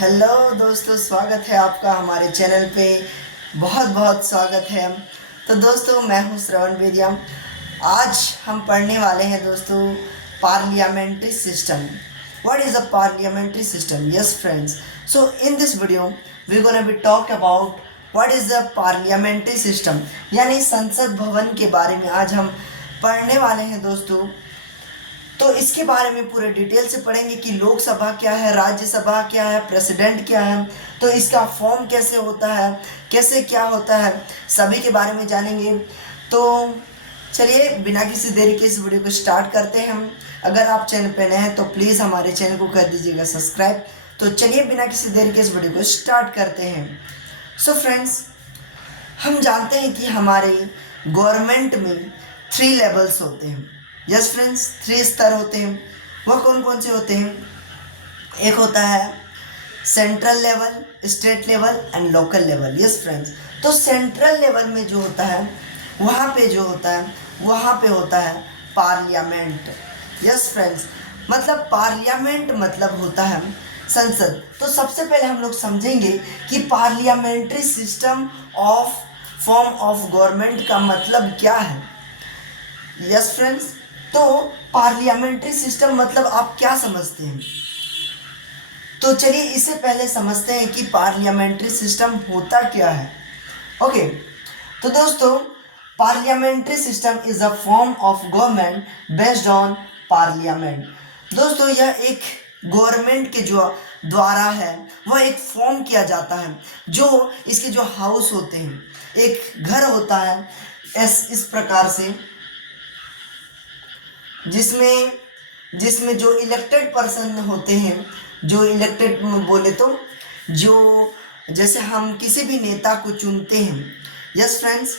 Hello दोस्तों, स्वागत है आपका हमारे चैनल पे। बहुत बहुत स्वागत है। तो दोस्तों, मैं हूं श्रवण बेदिया। आज हम पढ़ने वाले हैं दोस्तों parliamentary system. What is a parliamentary system? Yes friends, so in this video we gonna be talk about what is the parliamentary system, यानी संसद भवन के बारे में आज हम पढ़ने वाले हैं दोस्तों। तो इसके बारे में पूरे डिटेल से पढ़ेंगे कि लोकसभा क्या है, राज्यसभा क्या है, प्रेसिडेंट क्या है, तो इसका फॉर्म कैसे होता है, कैसे क्या होता है, सभी के बारे में जानेंगे। तो चलिए बिना किसी देरी के इस वीडियो को स्टार्ट करते हैं हम। अगर आप चैनल पर नए हैं तो प्लीज़ हमारे चैनल को कर दीजिएगा सब्सक्राइब। तो चलिए बिना किसी देरी के इस वीडियो को स्टार्ट करते हैं। सो फ्रेंड्स, हम जानते हैं कि हमारे गवर्नमेंट में 3 लेवल्स होते हैं। यस फ्रेंड्स, 3 स्तर होते हैं। वह कौन कौन से होते हैं? एक होता है central level, state level and local level. Yes friends, तो सेंट्रल लेवल में जो होता है वहाँ पे जो होता है वहाँ पे होता है पार्लियामेंट। यस फ्रेंड्स, मतलब पार्लियामेंट मतलब होता है संसद। तो सबसे पहले हम लोग समझेंगे कि parliamentary system of form of government का मतलब क्या है। यस फ्रेंड्स, तो पार्लियामेंट्री सिस्टम मतलब आप क्या समझते हैं? तो चलिए इससे पहले समझते हैं कि पार्लियामेंट्री सिस्टम होता क्या है। ओके, तो दोस्तों parliamentary system is a form of government based on parliament. दोस्तों यह एक गवर्नमेंट के जो द्वारा है वह एक फॉर्म किया जाता है। जो इसके जो हाउस होते हैं, एक घर होता है इस प्रकार से, जिसमें जो इलेक्टेड पर्सन होते हैं, जो इलेक्टेड बोले तो जो जैसे हम किसी भी नेता को चुनते हैं। यस फ्रेंड्स,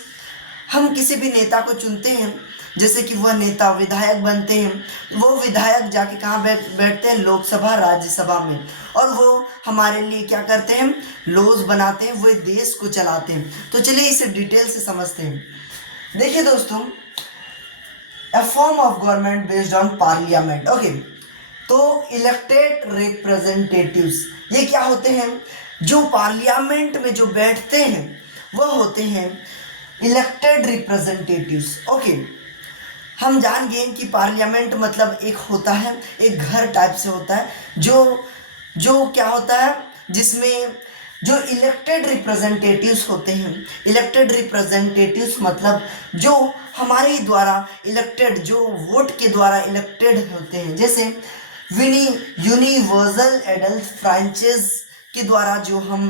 हम किसी भी नेता को चुनते हैं, जैसे कि वह नेता विधायक बनते हैं। वो विधायक जाके कहाँ बैठते हैं? लोकसभा राज्यसभा में। और वो हमारे लिए क्या करते हैं? लॉज बनाते हैं, वो देश को चलाते हैं। तो चलिए इसे डिटेल से समझते हैं। देखिए दोस्तों, A form of government based on parliament. Okay, तो इलेक्टेड रिप्रेजेंटेटिव्स ये क्या होते हैं? जो पार्लियामेंट में जो बैठते हैं वह होते हैं इलेक्टेड रिप्रेजेंटेटिव्स। ओके, हम जान गए कि पार्लियामेंट मतलब एक होता है, एक घर टाइप से होता है, जो क्या होता है, जिसमें जो इलेक्टेड रिप्रेजेंटेटिव्स होते हैं। इलेक्टेड रिप्रेजेंटेटिव्स मतलब जो हमारे द्वारा इलेक्टेड, जो वोट के द्वारा इलेक्टेड होते हैं। जैसे यूनिवर्सल एडल्ट फ्रेंचाइज के द्वारा जो हम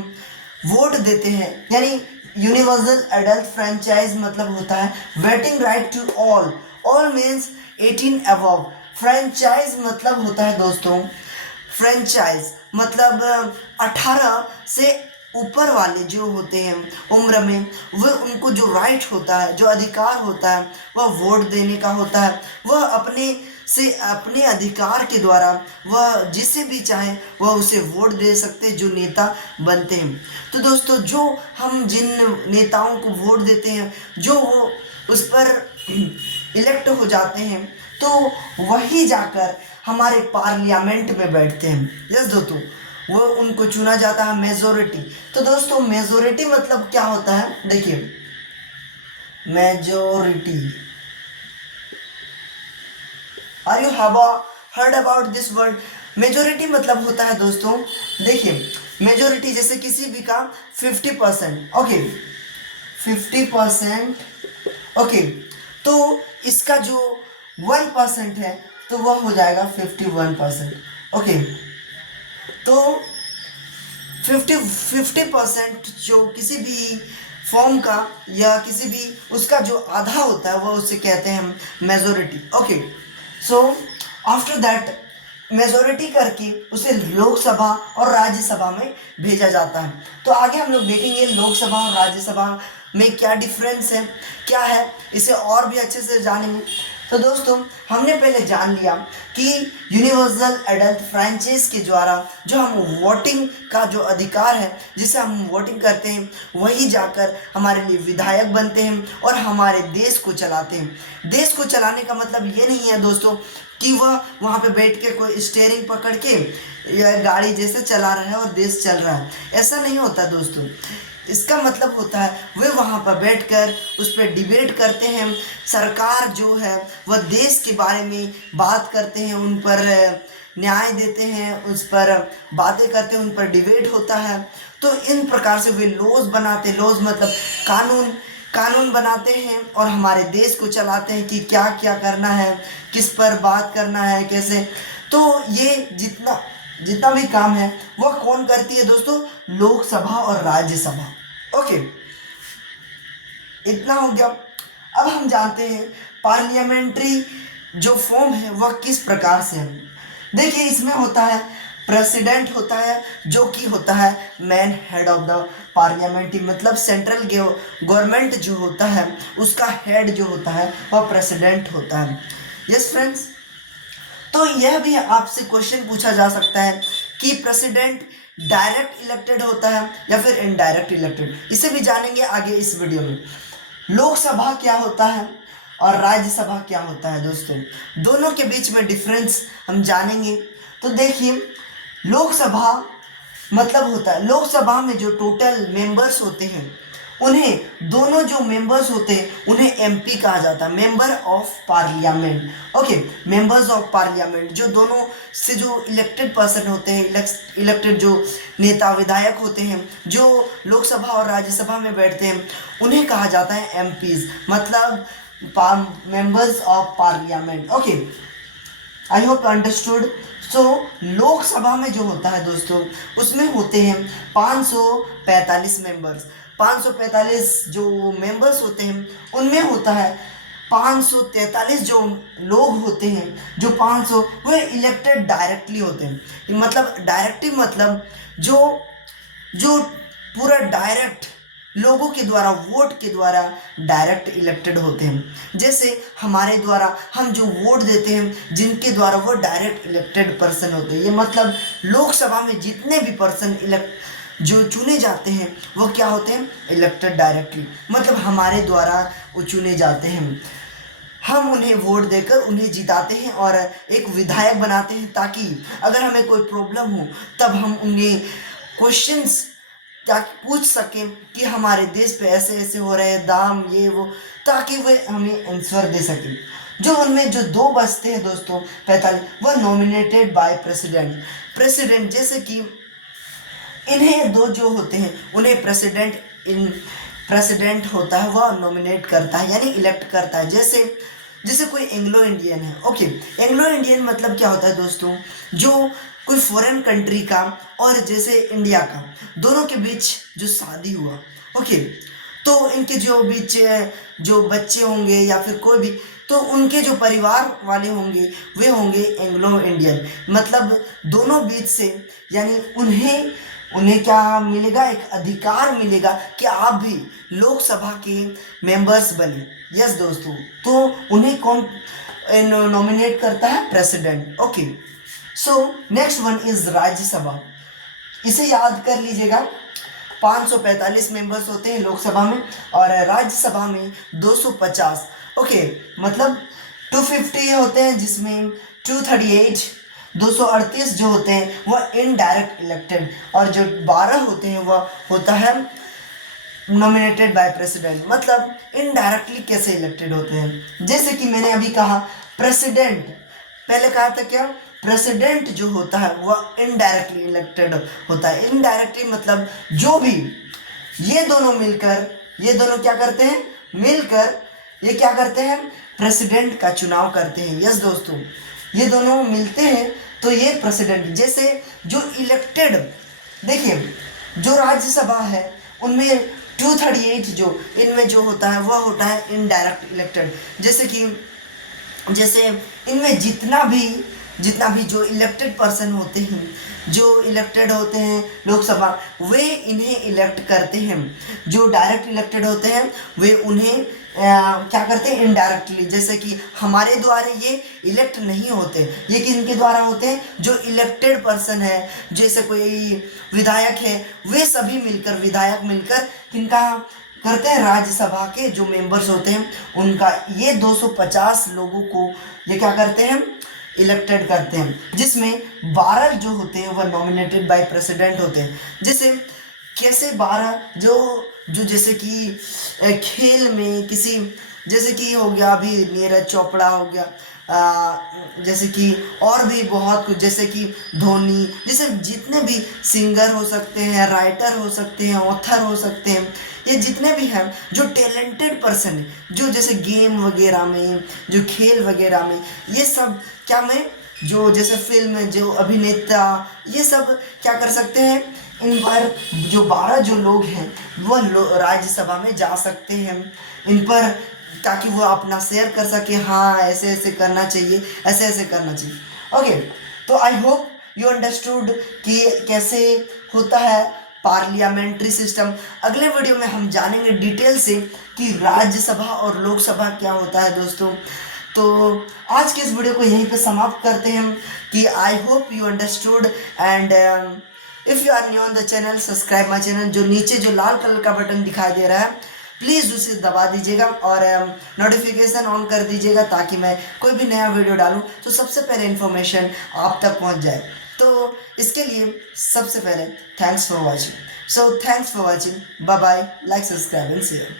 वोट देते हैं, यानी यूनिवर्सल एडल्ट फ्रेंचाइज मतलब होता है voting right to all means 18 above. Franchise मतलब होता है दोस्तों, फ्रेंचाइज मतलब 18 से ऊपर वाले जो होते हैं उम्र में, वह उनको जो राइट होता है, जो अधिकार होता है, वह वोट देने का होता है। वह अपने अधिकार के द्वारा वह जिसे भी चाहे वह उसे वोट दे सकते हैं, जो नेता बनते हैं। तो दोस्तों, जो हम जिन नेताओं को वोट देते हैं, जो वो उस पर इलेक्ट हो जाते हैं, तो वही जाकर हमारे पार्लियामेंट में बैठते हैं। यस दोस्तों, वो उनको चुना जाता है मेजोरिटी। तो दोस्तों मेजोरिटी मतलब क्या होता है? देखिए, majority, are you have heard about this word? Majority मतलब होता है दोस्तों, देखिए मेजोरिटी जैसे किसी भी का 50%। ओके, 50%। ओके, तो इसका जो 1% है तो वह हो जाएगा 51%। ओके, तो 50% जो किसी भी फॉर्म का या किसी भी उसका जो आधा होता है वह उसे कहते हैं हम majority. Okay, so after that majority करके उसे लोकसभा और राज्यसभा में भेजा जाता है। तो आगे हम लोग देखेंगे लोकसभा और राज्यसभा में क्या डिफरेंस है, क्या है, इसे और भी अच्छे से जानेंगे। तो दोस्तों, हमने पहले जान लिया कि यूनिवर्सल एडल्ट फ्रेंचाइज के द्वारा जो हम वोटिंग का जो अधिकार है, जिसे हम वोटिंग करते हैं, वही जाकर हमारे लिए विधायक बनते हैं और हमारे देश को चलाते हैं। देश को चलाने का मतलब ये नहीं है दोस्तों कि वह वहाँ पे बैठ के कोई स्टीयरिंग पकड़ के या गाड़ी जैसे चला रहा है और देश चल रहा है, ऐसा नहीं होता दोस्तों। इसका मतलब होता है वे वहाँ पर बैठकर उस पर डिबेट करते हैं, सरकार जो है वह देश के बारे में बात करते हैं, उन पर न्याय देते हैं, उस पर बातें करते हैं, उन पर डिबेट होता है। तो इन प्रकार से वे लॉज बनाते, लॉज मतलब कानून बनाते हैं और हमारे देश को चलाते हैं कि क्या क्या करना है, किस पर बात करना है, कैसे। तो ये जितना भी काम है वह कौन करती है दोस्तों? लोकसभा और राज्यसभा। ओके, इतना हो गया। अब हम जानते हैं पार्लियामेंट्री जो फॉर्म है वह किस प्रकार से है। देखिए, इसमें होता है प्रेसिडेंट होता है, जो कि होता है man head of the parliament, मतलब सेंट्रल गवर्नमेंट जो होता है उसका हेड जो होता है वह प्रेसिडेंट होता है। यस फ्रेंड्स, तो यह भी आपसे क्वेश्चन पूछा जा सकता है कि प्रेसिडेंट डायरेक्ट इलेक्टेड होता है या फिर इनडायरेक्ट इलेक्टेड, इसे भी जानेंगे आगे इस वीडियो में। लोकसभा क्या होता है और राज्यसभा क्या होता है दोस्तों, दोनों के बीच में डिफरेंस हम जानेंगे। तो देखिए, लोकसभा मतलब होता है, लोकसभा में जो टोटल मेंबर्स होते हैं उन्हें, दोनों जो मेंबर्स होते हैं उन्हें एमपी कहा जाता है, member of parliament. Okay, members of parliament जो दोनों से जो इलेक्टेड पर्सन होते हैं, इलेक्टेड जो नेता विधायक होते हैं जो लोकसभा और राज्यसभा में बैठते हैं, उन्हें कहा जाता है एमपीज, मतलब members of parliament. Okay, I hope understood. So Lok Sabha में जो होता है दोस्तों उसमें होते हैं 545 मेंबर्स। 545 जो मेंबर्स होते हैं उनमें होता है 543 जो लोग होते हैं, जो 500 वो इलेक्टेड डायरेक्टली होते हैं। मतलब डायरेक्टली मतलब जो पूरा डायरेक्ट लोगों के द्वारा, वोट के द्वारा डायरेक्ट इलेक्टेड होते हैं। जैसे हमारे द्वारा हम जो वोट देते हैं, जिनके द्वारा वो डायरेक्ट इलेक्टेड पर्सन होते हैं। ये मतलब लोकसभा में जितने भी पर्सन जो चुने जाते हैं वो क्या होते हैं? इलेक्टेड डायरेक्टली, मतलब हमारे द्वारा वो चुने जाते हैं। हम उन्हें वोट देकर उन्हें जिताते हैं और एक विधायक बनाते हैं, ताकि अगर हमें कोई प्रॉब्लम हो तब हम उन्हें क्वेश्चंस ताकि पूछ सकें कि हमारे देश पे ऐसे ऐसे हो रहे हैं, दाम ये वो, ताकि वे हमें आंसर दे सकें। जो उनमें जो दो बचते हैं दोस्तों 45, वह नॉमिनेटेड बाय प्रेसिडेंट, जैसे कि इन्हें दो जो होते हैं उन्हें प्रेसिडेंट होता है, वह नॉमिनेट करता है यानी इलेक्ट करता है। जैसे कोई एंग्लो इंडियन है। ओके, एंग्लो इंडियन मतलब क्या होता है दोस्तों? जो कोई फॉरेन कंट्री का और जैसे इंडिया का, दोनों के बीच जो शादी हुआ, ओके, तो इनके जो बीच जो बच्चे होंगे या फिर कोई भी, तो उनके जो परिवार वाले होंगे वे होंगे एंग्लो इंडियन। मतलब दोनों बीच से, यानी उन्हें क्या मिलेगा? एक अधिकार मिलेगा कि आप भी लोकसभा के मेंबर्स बने। यस दोस्तों, तो उन्हें कौन नॉमिनेट करता है? President. Okay, so next one is Rajya Sabha. इसे याद कर लीजिएगा, 545 मेंबर्स होते हैं लोकसभा में और राज्यसभा में 250। ओके, मतलब 250 होते हैं, जिसमें 238 जो होते हैं वह इनडायरेक्ट इलेक्टेड, और जो 12 होते हैं वह होता है नॉमिनेटेड बाय प्रेसिडेंट। मतलब इनडायरेक्टली कैसे इलेक्टेड होते हैं? जैसे कि मैंने अभी कहा प्रेसिडेंट, पहले कहा था क्या? प्रेसिडेंट जो होता है वह इनडायरेक्टली इलेक्टेड होता है। इनडायरेक्टली मतलब जो भी ये दोनों क्या करते हैं? मिलकर ये क्या करते हैं? प्रेसिडेंट का चुनाव करते हैं। यस दोस्तों, ये दोनों मिलते हैं तो ये प्रेसिडेंट। जैसे जो इलेक्टेड, देखिए जो राज्यसभा है उनमें 238 जो इनमें जो होता है वह होता है इनडायरेक्ट इलेक्टेड। जैसे इनमें जितना भी जो इलेक्टेड पर्सन होते हैं, जो इलेक्टेड होते हैं लोकसभा, वे इन्हें इलेक्ट करते हैं। जो डायरेक्ट इलेक्टेड होते हैं वे उन्हें क्या करते हैं? इनडायरेक्टली। जैसे कि हमारे द्वारा ये इलेक्ट नहीं होते, ये किनके द्वारा होते हैं? जो इलेक्टेड पर्सन है, जैसे कोई विधायक है, वे सभी मिलकर, विधायक मिलकर किनका करते हैं? राज्यसभा के जो मेंबर्स होते हैं उनका। ये 250 लोगों को ये क्या करते हैं? इलेक्टेड करते हैं, जिसमें 12 जो होते हैं वह नॉमिनेटेड बाय प्रेसिडेंट होते हैं। जैसे कैसे 12 जो जो जैसे कि खेल में किसी, जैसे कि हो गया अभी नीरज चोपड़ा हो गया, जैसे कि और भी बहुत कुछ, जैसे कि धोनी, जैसे जितने भी सिंगर हो सकते हैं, राइटर हो सकते हैं, ऑथर हो सकते हैं, ये जितने भी हैं जो टैलेंटेड पर्सन है, जो जैसे गेम वगैरह में, जो खेल वगैरह में, ये सब क्या में जो जैसे फिल्म में जो अभिनेता, ये सब क्या कर सकते हैं, इन पर जो 12 जो लोग हैं वह राज्यसभा में जा सकते हैं इन पर, ताकि वो अपना शेयर कर सके, हाँ ऐसे ऐसे करना चाहिए, ऐसे ऐसे करना चाहिए। ओके, तो आई होप यू अंडरस्टूड कि कैसे होता है पार्लियामेंट्री सिस्टम। अगले वीडियो में हम जानेंगे डिटेल से कि राज्यसभा और लोकसभा क्या होता है दोस्तों। तो आज के इस वीडियो को यहीं पे समाप्त करते हैं कि I hope you understood, and if you are new on the channel, subscribe my channel. जो नीचे जो लाल कलर का बटन दिखाई दे रहा है, प्लीज़ उसे दबा दीजिएगा और नोटिफिकेशन ऑन कर दीजिएगा, ताकि मैं कोई भी नया वीडियो डालूं तो सबसे पहले इन्फॉर्मेशन आप तक पहुंच जाए। तो इसके लिए सबसे पहले thanks for watching. So thanks for watching, bye bye, like, subscribe and share.